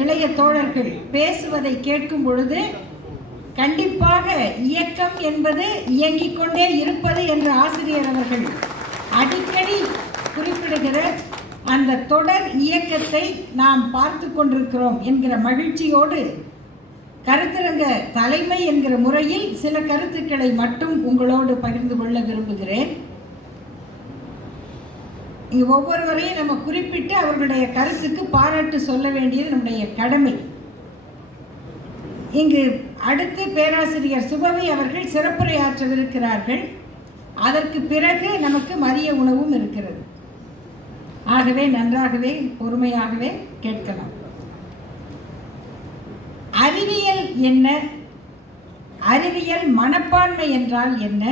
இளைய தோழர்கள் பேசுவதை கேட்கும் பொழுது கண்டிப்பாக இயக்கம் என்பது இயங்கிக் கொண்டே இருப்பது என்று ஆசிரியர் அவர்கள் அடிக்கடி குறிப்பிடுகிற அந்த தொடர் இயக்கத்தை நாம் பார்த்து கொண்டிருக்கிறோம் என்கிற மகிழ்ச்சியோடு கருத்தரங்க தலைமை என்கிற முறையில் சில கருத்துக்களை மட்டும் உங்களோடு பகிர்ந்து கொள்ள விரும்புகிறேன். இங்கு ஒவ்வொருவரையும் நம்ம குறிப்பிட்டு அவர்களுடைய கருத்துக்கு பாராட்டு சொல்ல வேண்டியது நம்முடைய கடமை. இங்கு அடுத்து பேராசிரியர் சுபவி அவர்கள் சிறப்புரையாற்றவிருக்கிறார்கள். அதற்கு பிறகு நமக்கு மதிய உணவும் இருக்கிறது. ஆகவே நன்றாகவே பொறுமையாகவே கேட்கலாம். அறிவியல் என்ன? அறிவியல் மனப்பான்மை என்றால் என்ன?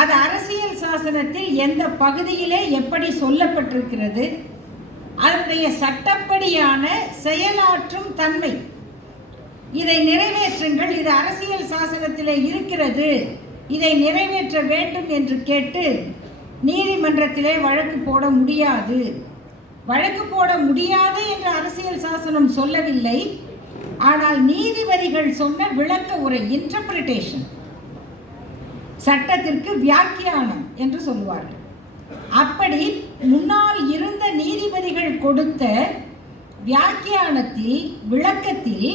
அது அரசியல் சாசனத்தில் எந்த பகுதியிலே எப்படி சொல்லப்பட்டிருக்கிறது? அதனுடைய சட்டப்படியான செயலாற்றும் தன்மை, இதை நிறைவேற்றுங்கள், இது அரசியல் சாசனத்திலே இருக்கிறது, இதை நிறைவேற்ற வேண்டும் என்று கேட்டு நீதிமன்றத்திலே வழக்கு போட முடியாது. வழக்கு போட முடியாது என்று அரசியல் சாசனம் சொல்லவில்லை. ஆனால் நீதிபதிகள் சொன்ன விளக்க உரை, இன்டர்பிரிட்டேஷன், சட்டத்திற்கு வியாக்கியானம் என்று சொல்லுவார்கள். அப்படி முன்னால் இருந்த நீதிபதிகள் கொடுத்த வியாக்கியானத்தில், விளக்கத்தில்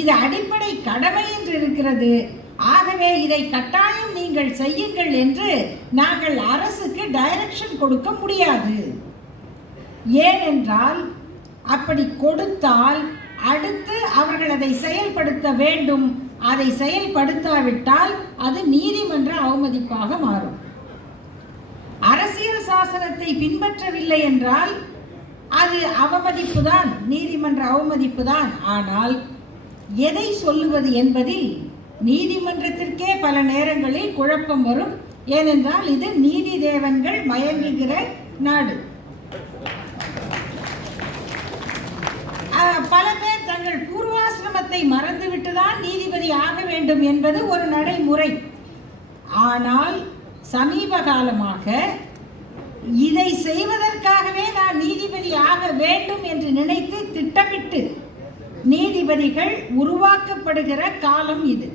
இது அடிப்படை கடமை என்று இருக்கிறது, ஆகவே இதை கட்டாயம் நீங்கள் செய்யுங்கள் என்று நாங்கள் அரசுக்கு டைரக்ஷன் கொடுக்க முடியாது. ஏனென்றால் அப்படி கொடுத்தால் அடுத்து அவர்கள் அதை செயல்படுத்த வேண்டும். அதை செயல்படுத்தாவிட்டால் அது நீதிமன்ற அவமதிப்பாக மாறும். அரசியல் சாசனத்தை பின்பற்றவில்லை என்றால் அது அவமதிப்பு தான், நீதிமன்ற அவமதிப்பு தான். ஆனால் எதை சொல்லுவது என்பதில் நீதிமன்றத்திற்கே பல நேரங்களில் குழப்பம் வரும். ஏனென்றால் இது நீதி தேவன்கள் மயங்குகிற நாடு. பல பேர் தங்கள் பூர்வாசிரமத்தை மறந்துவிட்டுதான் நீதிபதி ஆக வேண்டும் என்பது ஒரு நடைமுறை. ஆனால் சமீப காலமாக இதை செய்வதற்காகவே நான் நீதிபதி ஆக வேண்டும் என்று நினைத்து திட்டமிட்டு நீதிபதிகள் உருவாக்கப்படுகிற காலம் இது.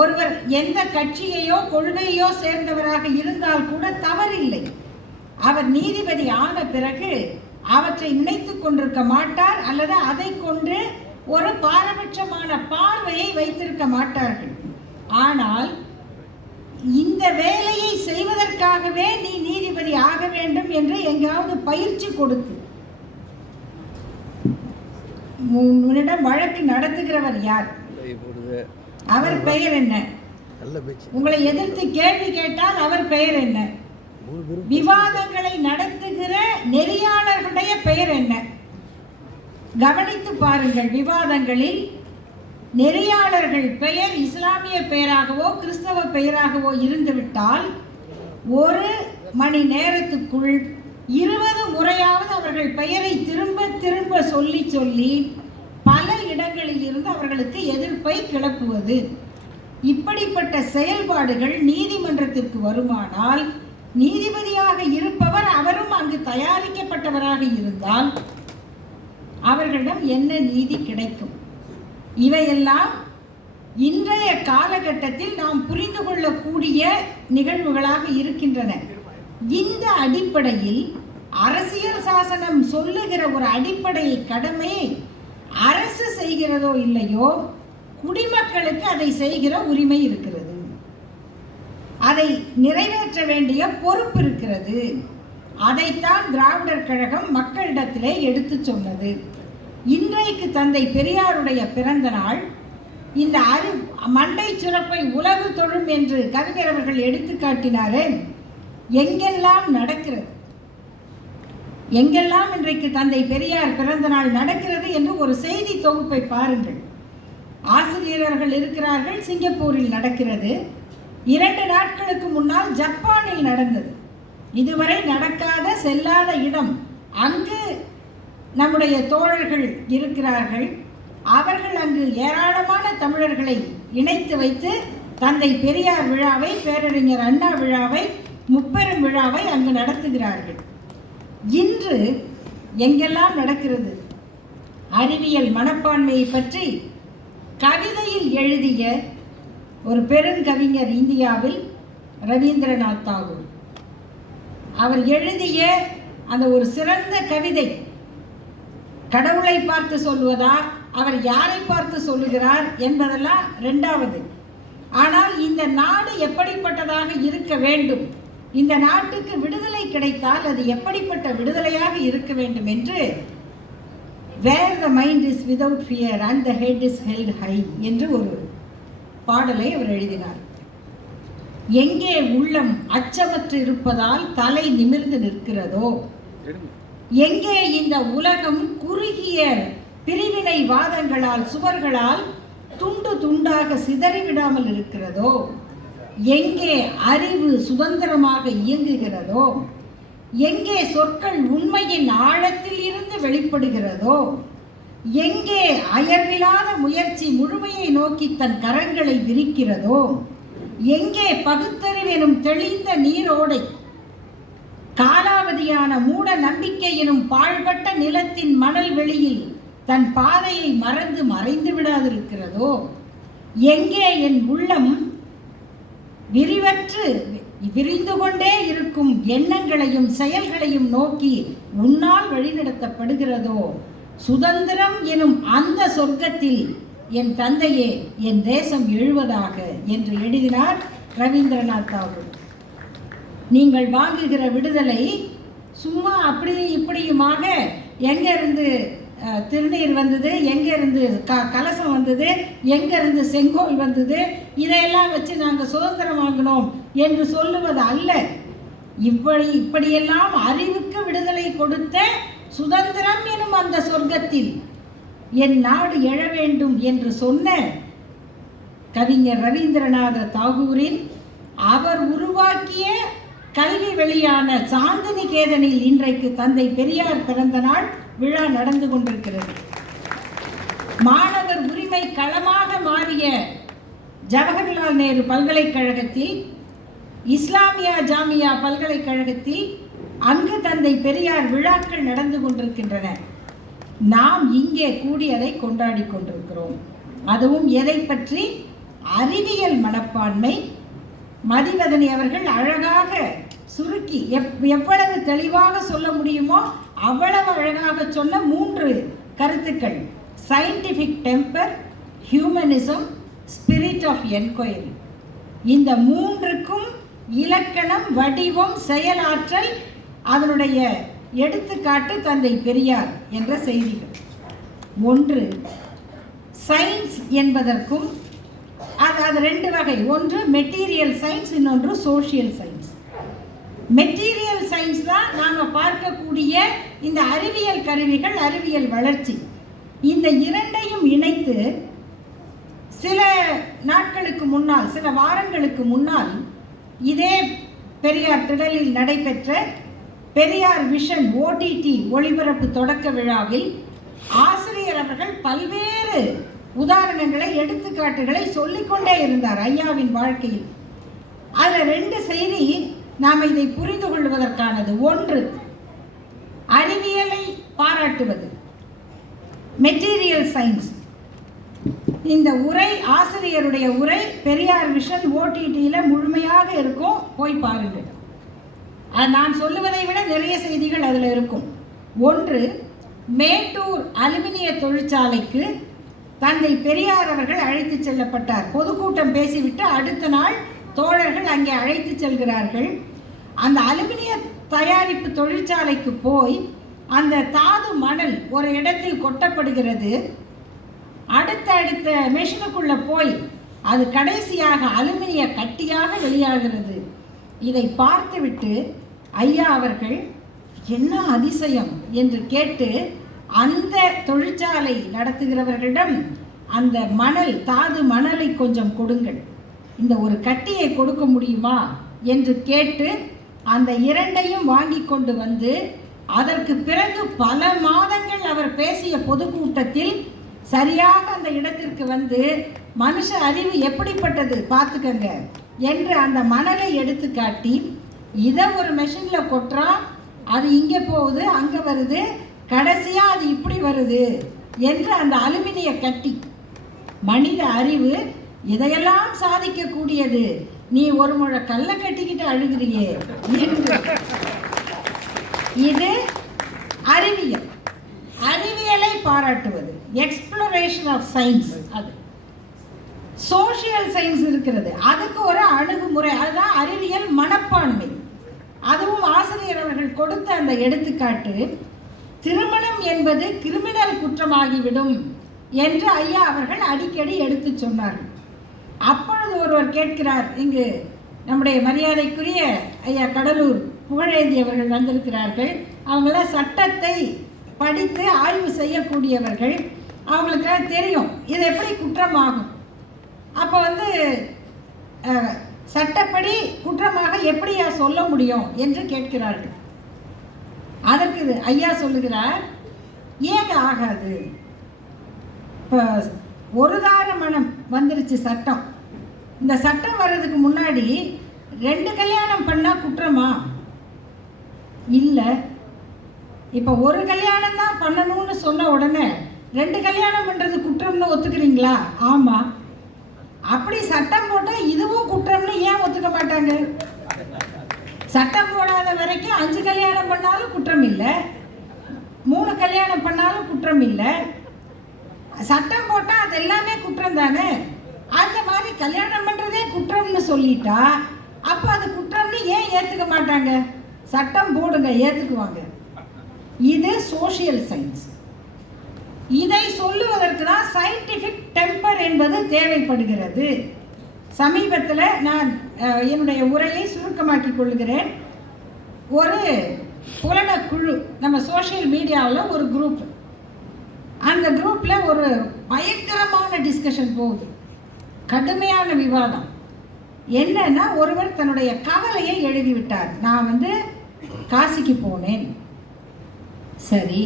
ஒருவர் எந்த கட்சியையோ கொள்கையோ சேர்ந்தவராக இருந்தால் கூட தவறில்லை. அவர் நீதிபதி ஆன பிறகு அவற்றை நினைத்து கொண்டிருக்க மாட்டார், அல்லது அதை கொண்டு ஒரு பாரபட்சமான பார்வையை வைத்திருக்க மாட்டார்கள். ஆனால் இந்த வேலையை செய்வதற்காகவே நீ நீதிபதி ஆக வேண்டும் என்று எங்காவது பயிற்சி கொடுத்து உன்னிடம் வழக்கு நடத்துகிறவர் யார்? அவர் பெயர் என்ன? உங்களை எதிர்த்து கேள்வி கேட்டால் அவர் பெயர் என்ன? விவாதங்களை நடத்துகிற நெறியாளர்களுடைய பெயர் என்ன? கவனித்து பாருங்கள். விவாதங்களில் நெறியாளர்கள் பெயர் இஸ்லாமிய பெயராகவோ கிறிஸ்தவ பெயராகவோ இருந்துவிட்டால் ஒரு மணி நேரத்துக்குள் 20 முறையாவது அவர்கள் பெயரை திரும்ப திரும்ப சொல்லி சொல்லி பல இடங்களில் இருந்து அவர்களுக்கு எதிர்ப்பை கிளப்புவது, இப்படிப்பட்ட செயல்பாடுகள் நீதிமன்றத்திற்கு வருமானால் நீதிபதியாக இருப்பவர் அவரும் அங்கு தயாரிக்கப்பட்டவராக இருந்தால் அவர்களிடம் என்ன நீதி கிடைக்கும்? இவையெல்லாம் இன்றைய காலகட்டத்தில் நாம் புரிந்து கொள்ளக்கூடிய நிகழ்வுகளாக இருக்கின்றன. இந்த அடிப்படையில் அரசியல் சாசனம் சொல்லுகிற ஒரு அடிப்படை கடமையை அரசு செய்கிறதோ இல்லையோ, குடிமக்களுக்கு அதை செய்கிற உரிமை இருக்கிறது. அதை நிறைவேற்ற வேண்டிய பொறுப்பு இருக்கிறது. அதைத்தான் திராவிடர் கழகம் மக்களிடத்திலே எடுத்து சொன்னது. இன்றைக்கு தந்தை பெரியாருடைய பிறந்த நாள். இந்த மண்டை சுரப்பை உலகு தொழும் என்று கவிஞர் அவர்கள் எடுத்து காட்டினாரே, எங்கெல்லாம் நடக்கிறது, எங்கெல்லாம் இன்றைக்கு தந்தை பெரியார் பிறந்த நாள் நடக்கிறது என்று ஒரு செய்தி தொகுப்பை பாருங்கள். ஆசிரியர்கள் இருக்கிறார்கள், சிங்கப்பூரில் நடக்கிறது. 2 நாட்களுக்கு முன்னால் ஜப்பானில் நடந்தது. இதுவரை நடக்காத, செல்லாத இடம். அங்கு நம்முடைய தோழர்கள் இருக்கிறார்கள். அவர்கள் அங்கு ஏராளமான தமிழர்களை இணைத்து வைத்து தந்தை பெரியார் விழாவை, பேரறிஞர் அண்ணா விழாவை, முப்பெரும் விழாவை அங்கு நடத்துகிறார்கள். இன்று எங்கெல்லாம் நடக்கிறது? அறிவியல் மனப்பான்மையை பற்றி கவிதையில் எழுதிய ஒரு பெருங்கவிஞர் இந்தியாவில் ரவீந்திரநாத் தாகூர். அவர் எழுதிய அந்த ஒரு சிறந்த கவிதை கடவுளை பார்த்து சொல்வதா, அவர் யாரை பார்த்து சொல்லுகிறார் என்பதெல்லாம் இரண்டாவது. ஆனால் இந்த நாடு எப்படிப்பட்டதாக இருக்க வேண்டும், இந்த நாட்டுக்கு விடுதலை கிடைத்தால் அது எப்படிப்பட்ட விடுதலையாக இருக்க வேண்டும் என்று Where the mind is without fear and the head is held high என்று ஒரு பாடலை அவர் எழுதினார். எங்கே உள்ளம் அச்சமற்று இருப்பதால் தலை நிமிர்ந்து நிற்கிறதோ, எங்கே இந்த உலகம் குறுகிய பிரிவினை வாதங்களால் சுவர்களால் துண்டு துண்டாக சிதறிவிடாமல் இருக்கிறதோ, எங்கே அறிவு சுதந்திரமாக இயங்குகிறதோ, எங்கே சொற்கள் உண்மையின் ஆழத்தில் இருந்து வெளிப்படுகிறதோ, எங்கே அயர்விலாத முயற்சி முழுமையை நோக்கி தன் கரங்களை விரிக்கிறதோ, எங்கே பகுத்தறிவெனும் தெளிந்த நீரோடை காலாவதியான மூட நம்பிக்கை எனும் பாழ்பட்ட நிலத்தின் மணல் வெளியில் தன் பாதையை மறந்து மறைந்து விடாதிருக்கிறதோ, எங்கே என் உள்ளம் விரிந்து கொண்டே இருக்கும் எண்ணங்களையும் செயல்களையும் நோக்கி உன்னால் வழிநடத்தப்படுகிறதோ, சுதந்திரம் எனும் அந்த சொர்க்கத்தில் என் தந்தையே என் தேசம் எழுவதாக என்று எழுதினார் ரவீந்திரநாத் தாகூர். நீங்கள் வாங்குகிற விடுதலை சும்மா அப்படியும் இப்படியுமாக எங்கேருந்து திருநீர் வந்தது, எங்கேருந்து கலசம் வந்தது, எங்கேருந்து செங்கோல் வந்தது, இதையெல்லாம் வச்சு நாங்கள் சுதந்திரம் வாங்கினோம் என்று சொல்லுவது அல்ல. இப்படியெல்லாம் அறிவுக்கு விடுதலை கொடுத்த சுதந்திரம் எனும் அந்த சொர்க்கத்தில் என் நாடு எழ வேண்டும் என்று சொன்ன கவிஞர் ரவீந்திரநாத தாகூரின் அவர் உருவாக்கிய கல்வி வெளியான சாந்திநிகேதனில் இன்றைக்கு தந்தை பெரியார் பிறந்த நாள் விழா நடந்து கொண்டிருக்கிறது. மாணவர் உரிமை களமாக மாறிய ஜவஹர்லால் நேரு பல்கலைக்கழகத்தில், இஸ்லாமியா ஜாமியா பல்கலைக்கழகத்தில் அங்கு தந்தை பெரியார் விழாக்கள் நடந்து கொண்டிருக்கின்றன. நாம் இங்கே கூடியதை கொண்டாடி கொண்டிருக்கிறோம். அதுவும் எதை பற்றி? அறிவியல் மனப்பான்மை. மதிவதனி அவர்கள் அழகாக சுருக்கி எவ்வளவு தெளிவாக சொல்ல முடியுமோ அவ்வளவு அழகாக சொன்ன 3 கருத்துக்கள்: scientific temper, humanism, spirit of enquiry. இந்த 3க்கும் இலக்கணம், வடிவம், செயலாற்றல், அதனுடைய எடுத்துக்காட்டு தந்தை பெரியார் என்ற செய்திகள். ஒன்று சயின்ஸ் என்பதற்கும் அது 2 வகை. ஒன்று மெட்டீரியல் சயின்ஸ், இன்னொன்று சோஷியல் சயின்ஸ். மெட்டீரியல் சயின்ஸ் தான் நாம் பார்க்கக்கூடிய இந்த அறிவியல் கருவிகள், அறிவியல் வளர்ச்சி. இந்த 2ஐயும் இணைத்து சில நாட்களுக்கு முன்னால், சில வாரங்களுக்கு முன்னால் இதே பெரியார் திடலில் நடைபெற்ற பெரியார் விஷன் OTT ஒளிபரப்பு தொடக்க விழாவில் ஆசிரியர் அவர்கள் பல்வேறு உதாரணங்களை, எடுத்துக்காட்டுகளை சொல்லிக்கொண்டே இருந்தார் ஐயாவின் வாழ்க்கையில். அதில் 2 செய்தி நாம் இதை புரிந்து கொள்வதற்கானது. ஒன்று, அறிவியலை பாராட்டுவது, மெட்டீரியல் சயின்ஸ். இந்த உரை, ஆசிரியருடைய உரை பெரியார் விஷன் OTTயில் முழுமையாக இருக்கும், போய் பாருங்கள். நான் சொல்லுவதை விட நிறைய செய்திகள் அதில் இருக்கும். ஒன்று, மேட்டூர் அலுமினிய தொழிற்சாலைக்கு தந்தை பெரியார் அவர்கள் அழைத்து செல்லப்பட்டார். பொதுக்கூட்டம் பேசிவிட்டு அடுத்த நாள் தோழர்கள் அங்கே அழைத்து செல்கிறார்கள். அந்த அலுமினிய தயாரிப்பு தொழிற்சாலைக்கு போய் அந்த தாது மணல் ஒரு இடத்தில் கொட்டப்படுகிறது. அடுத்த மெஷினுக்குள்ள போய் அது கடைசியாக அலுமினிய கட்டியாக வெளியாகிறது. இதை பார்த்துவிட்டு ஐயா அவர்கள் என்ன அதிசயம் என்று கேட்டு அந்த தொழிற்சாலை நடத்துகிறவர்களிடம் அந்த மணல், தாது மணலை கொஞ்சம் கொடுங்கள், இந்த ஒரு கட்டியை கொடுக்க முடியுமா என்று கேட்டு அந்த 2ஐயும் வாங்கி கொண்டு வந்து, அதற்கு பிறகு பல மாதங்கள் அவர் பேசிய பொதுக்கூட்டத்தில் சரியாக அந்த இடத்திற்கு வந்து, மனுஷ அறிவு எப்படிப்பட்டது பார்த்துக்கங்க என்று அந்த மணலை எடுத்து காட்டி, இதை ஒரு மெஷினில் கொட்டுறா, அது இங்கே போகுது, அங்கே வருது, கடைசியாக அது இப்படி வருது என்று அந்த அலுமினிய கட்டி. மனித அறிவு இதையெல்லாம் சாதிக்கக்கூடியது. நீ ஒரு முறை கல்லை கட்டிக்கிட்டு அழுகிறியே என்று. இது அறிவியல். அறிவியலை பாராட்டுவது, எக்ஸ்ப்ளோரேஷன் ஆஃப் சயின்ஸ். அது சோஷியல் சயின்ஸ் இருக்கிறது, அதுக்கு ஒரு அணுகுமுறை, அதுதான் அறிவியல் மனப்பான்மை. அதுவும் ஆசிரியர் அவர்கள் கொடுத்த அந்த எடுத்துக்காட்டு, திருமணம் என்பது கிரிமினல் குற்றமாகிவிடும் என்று ஐயா அவர்கள் அடிக்கடி எடுத்து சொன்னார்கள். அப்பொழுது ஒருவர் கேட்கிறார், இங்கு நம்முடைய மரியாதைக்குரிய ஐயா கடலூர் புகழேந்தி அவர்கள் வந்திருக்கிறார்கள். அவங்களாம் சட்டத்தை படித்து ஆய்வு செய்யக்கூடியவர்கள், அவங்களுக்கு தெரியும் இது எப்படி குற்றமாகும். அப்போ சட்டப்படி குற்றமாக எப்படியா சொல்ல முடியும் என்று கேட்கிறார்கள். அதற்கு ஐயா சொல்லுகிறார், ஏங்க ஆகாது. இப்போ ஒரு தார மனம் வந்துருச்சு சட்டம். இந்த சட்டம் வர்றதுக்கு முன்னாடி 2 கல்யாணம் பண்ணால் குற்றமா? இல்லை. இப்போ ஒரு கல்யாணம் தான் பண்ணணும்னு சொன்ன உடனே 2 கல்யாணம் பண்ணுறது குற்றம்னு ஒத்துக்கிறீங்களா? ஆமாம். அப்படி சட்டம் போட்டால் இதுவும் குற்றம்னு ஏன் ஒத்துக்க மாட்டாங்க? சட்டம் போடாத வரைக்கும் 5 கல்யாணம் பண்ணாலும் குற்றம் இல்லை, 3 கல்யாணம் பண்ணாலும் குற்றம் இல்லை. சட்டம் போட்டால் அது எல்லாமே குற்றம் தானே. அந்த மாதிரி கல்யாணம் பண்ணுறதே குற்றம்னு சொல்லிட்டா அப்போ அது குற்றம்னு ஏன் ஏற்றுக்க மாட்டாங்க? சட்டம் போடுங்க, ஏற்றுக்குவாங்க. இது சோஷியல் சயின்ஸ். இதை சொல்லுவதற்கு தான் சயின்டிஃபிக் டெம்பர் என்பது தேவைப்படுகிறது. சமீபத்தில் நான் என்னுடைய உரையை சுருக்கமாக்கி கொள்கிறேன். ஒரு புலனக்குழு, நம்ம சோஷியல் மீடியாவில் ஒரு குரூப், அந்த குரூப்பில் ஒரு பயங்கரமான டிஸ்கஷன் போகுது, கடுமையான விவாதம். என்னன்னா, ஒருவர் தன்னுடைய கவலையை எழுதிவிட்டார். நான் காசிக்கு போனேன், சரி,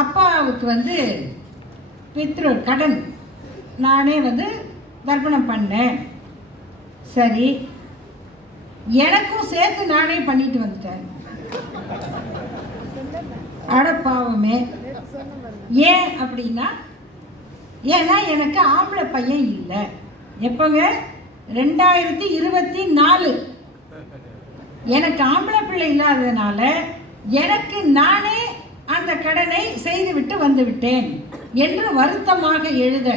அப்பாவுக்கு பித்ரு கடன் நானே தர்ப்பணம் பண்ணேன், சரி, எனக்கும் சேர்த்து நானே பண்ணிட்டு வந்துட்டேன். அடப்பாவமே. ஏன் அப்படின்னா, ஏன்னா எனக்கு ஆம்பளை பையன் இல்லை. எப்போங்க? 2024. எனக்கு ஆம்பளை பிள்ளை இல்லாததுனால எனக்கு நானே அந்த கடனை செய்துவிட்டு வந்துவிட்டேன் என்று வருத்தமாக எழுத.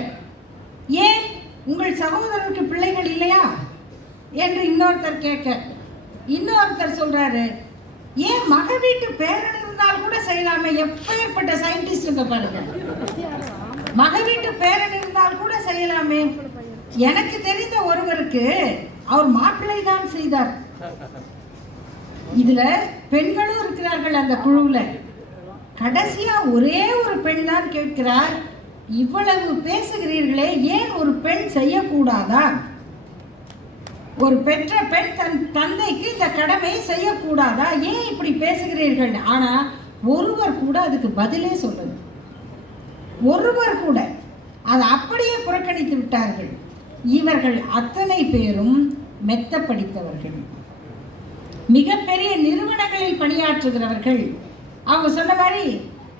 ஏன் உங்கள் சகோதரருக்கு பிள்ளைகள் இல்லையா என்று இன்னொருத்தர் கேட்க, இன்னொருத்தர் சொல்றாரு, ஏன் மக வீட்டு பேரன் இருந்தால் கூட செய்யலாமே. எப்பேற்பட்ட சயின்டிஸ்டுங்க பாருங்க, மக வீட்டு பேரன் இருந்தால் கூட செய்யலாமே. எனக்கு தெரிந்த ஒருவருக்கு அவர் மாப்பிள்ளை தான் செய்தார். இதுல பெண்களும் இருக்கிறார்கள் அந்த குழுவுல. கடைசியா ஒரே ஒரு பெண் தான் கேட்கிறார், இவ்வளவு பேசுகிறீர்களே, ஏன் ஒரு பெண் செய்யக்கூடாதா? ஒரு பெற்ற பெண் தன் தந்தைக்கு இந்த கடமையை செய்யக்கூடாதா? ஏன் இப்படி பேசுகிறீர்கள்? ஆனா ஒருவர் கூட அதுக்கு பதிலே சொல்லல. ஒருவர் கூட அதை அப்படியே புறக்கணித்து விட்டார்கள். இவர்கள் அத்தனை பேரும் மெத்த படித்தவர்கள், மிகப்பெரிய நிறுவனங்களில் பணியாற்றுகிறவர்கள். அவங்க சொன்ன மாதிரி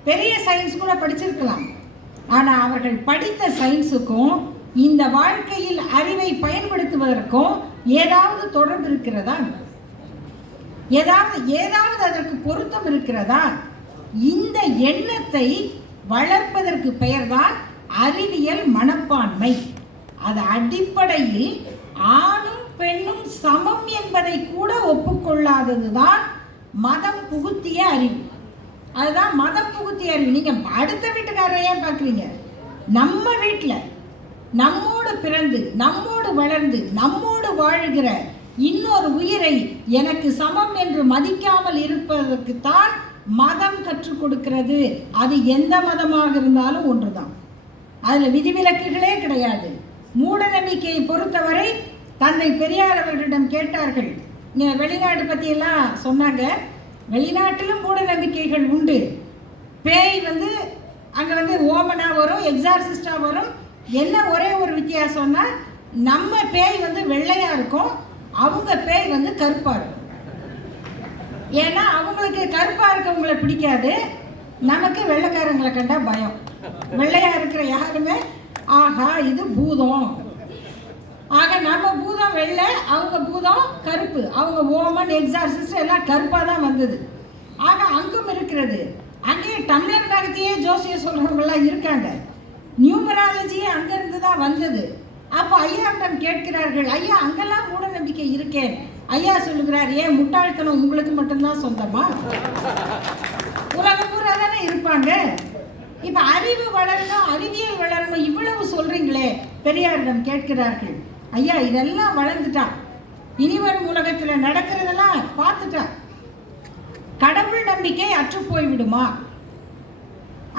பெரிய சயின்ஸ் கூட படிச்சிருக்கலாம். ஆனால் அவர்கள் படித்த சயின்ஸுக்கும் இந்த வாழ்க்கையில் அறிவை பயன்படுத்துவதற்கும் ஏதாவது தொடர்பு இருக்கிறதா? ஏதாவது அதற்கு பொருத்தம் இருக்கிறதா? இந்த எண்ணத்தை வளர்ப்பதற்கு பெயர்தான் அறிவியல் மனப்பான்மை. அது அடிப்படையில் ஆணும் பெண்ணும் சமம் என்பதை கூட ஒப்புக்கொள்ளாததுதான் மதம் புகுத்திய அறிவு. அதுதான் மதம் புகுத்திய அறிவு. நீங்க அடுத்த வீட்டுக்காரரை ஏன் பார்க்குறீங்க? நம்ம வீட்டில் நம்மோடு பிறந்து நம்மோடு வளர்ந்து நம்மோடு வாழுகிற இன்னொரு உயிரை எனக்கு சமம் என்று மதிக்காமல் இருப்பதற்கு தான் மதம் கற்றுக் கொடுக்கிறது. அது எந்த மதமாக இருந்தாலும் ஒன்றுதான், அதில் விதிவிலக்குகளே கிடையாது. மூட நம்பிக்கையை பொறுத்தவரை தந்தை பெரியார் அவர்களிடம் கேட்டார்கள், வெளிநாடு பற்றியெல்லாம் சொன்னாங்க. வெளிநாட்டிலும் மூட நம்பிக்கைகள் உண்டு. பேய் அங்கே ஓமனா வரும், எக்ஸார்சிஸ்டா வரும். என்ன ஒரே ஒரு வித்தியாசம்னா, நம்ம பேய் வெள்ளையா இருக்கும், அவங்க பேய் கருப்பா இருக்கும். ஏன்னா அவங்களுக்கு கருப்பா இருக்கவங்களை பிடிக்காது, நமக்கு வெள்ளைக்காரங்களை கண்டா பயம். வெள்ளையா இருக்கிற யாருமே ஆஹா இது பூதம், ஆக நம்ம பூதம் வெள்ளை, அவங்க பூதம் கருப்பு, அவங்க ஓமன் எக்ஸார்சிஸ்ட் எல்லாம் கருப்பாக தான் வந்தது. ஆக அங்கும் இருக்கிறது. அங்கேயே டம்ளர் நகத்தையே ஜோசியம் சொல்கிறவங்களாம் இருக்காங்க. நியூமராலஜியே அங்கேருந்து தான் வந்தது. அப்போ ஐயாவிடம் கேட்கிறார்கள், ஐயா அங்கெல்லாம் மூட நம்பிக்கை இருக்கேன். ஐயா சொல்லுகிறார், ஏன் முட்டாள்தனம் உங்களுக்கு மட்டும்தான் சொந்தமா? உலகம் பூரா தானே இருப்பாங்க. இப்போ அறிவு வளரணும், அறிவியல் வளரணும், இவ்வளவு சொல்றீங்களே. பெரியாரிடம் கேட்கிறார்கள், ஐயா இதெல்லாம் வளர்ந்துட்டான், இனிவரும் உலகத்தில் நடக்கிறதெல்லாம் பார்த்துட்டான், கடவுள் நம்பிக்கை அற்று போய்விடுமா?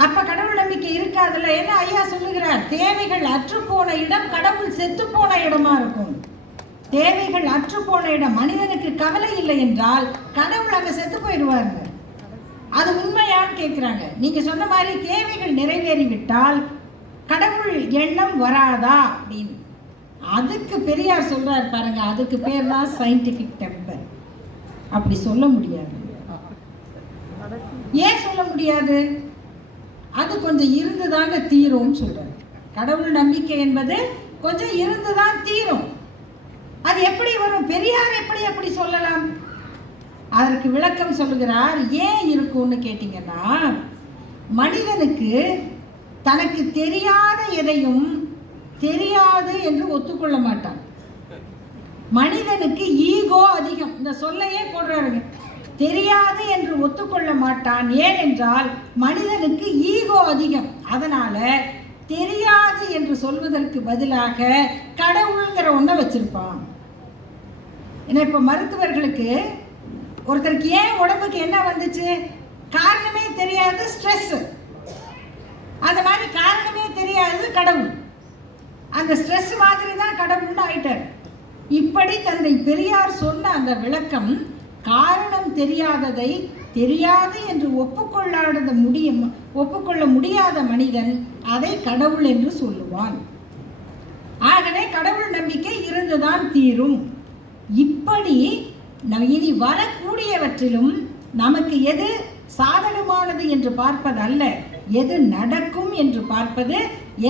அப்ப கடவுள் நம்பிக்கை இருக்காதுல்ல. ஏன்னா ஐயா சொல்லுகிறார், தேவைகள் அற்று போன இடம் கடவுள் செத்து போன இடமா இருக்கும். தேவைகள் அற்று போன இடம். மனிதனுக்கு கவலை இல்லை என்றால் கடவுள் அங்க செத்து போயிடுவாருங்க. அது உண்மையான்னு கேட்கிறாங்க. நீங்க சொன்ன மாதிரி தேவைகள் நிறைவேறிவிட்டால் கடவுள் எண்ணம் வராதா அப்படின்னு. அதுக்கு பெரியார் சொல்றார் பாருங்க, அதுக்கு பேர் தான் சயின்டிபிக் டெம்பர். அப்படி சொல்ல முடியாது. ஏன் சொல்ல முடியாது? அது கொஞ்சம் இருந்துதாங்க தீரும் சொல்றாரு. கடவுள் நம்பிக்கை என்பது கொஞ்சம் இருந்துதான் தீரும். அது எப்படி வரும்? பெரியார் எப்படி அப்படி சொல்லலாம்? அதற்கு விளக்கம் சொல்லுகிறார். ஏன் இருக்கும்னு கேட்டீங்கன்னா, மனிதனுக்கு தனக்கு தெரியாத எதையும் தெரியாது என்று ஒத்துக்கொள்ள மாட்டான். மனிதனுக்கு ஈகோ அதிகம். இந்த சொல்லையே போடுறாருங்க, தெரியாது என்று ஒத்துக்கொள்ள மாட்டான். ஏனென்றால் மனிதனுக்கு ஈகோ அதிகம். அதனால தெரியாது என்று சொல்வதற்கு பதிலாக கடவுள்ங்கிற ஒன்றை வச்சிருப்பான். ஏன்னா இப்போ மருத்துவர்களுக்கு ஒருத்தருக்கு ஏன் உடம்புக்கு என்ன வந்துச்சு காரணமே தெரியாது, ஸ்ட்ரெஸ். அந்த மாதிரி காரணமே தெரியாது கடவுள். அந்த ஸ்ட்ரெஸ் மாதிரி தான் கடவுள்னு ஆயிட்டார். இப்படி தந்தை பெரியார் சொன்ன அந்த விளக்கம், காரணம் தெரியாததை தெரியாது என்று ஒப்புக்கொள்ள முடியாத மனிதன் அதை கடவுள் என்று சொல்லுவான். ஆகவே கடவுள் நம்பிக்கை இருந்துதான் தீரும். இப்படி இனி வரக்கூடியவற்றிலும் நமக்கு எது சாதகமானது என்று பார்ப்பது அல்ல, எது நடக்கும் என்று பார்ப்பது,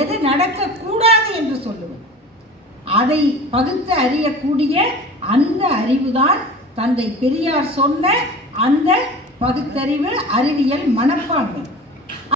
எது நடக்கக்கூடாது என்று சொல்லுவது. அதை பகுத்து அறியக்கூடிய அந்த அறிவுதான் தந்தை பெரியார் சொன்ன அந்த பகுத்தறிவு அறிவியல் மனப்பான்மை.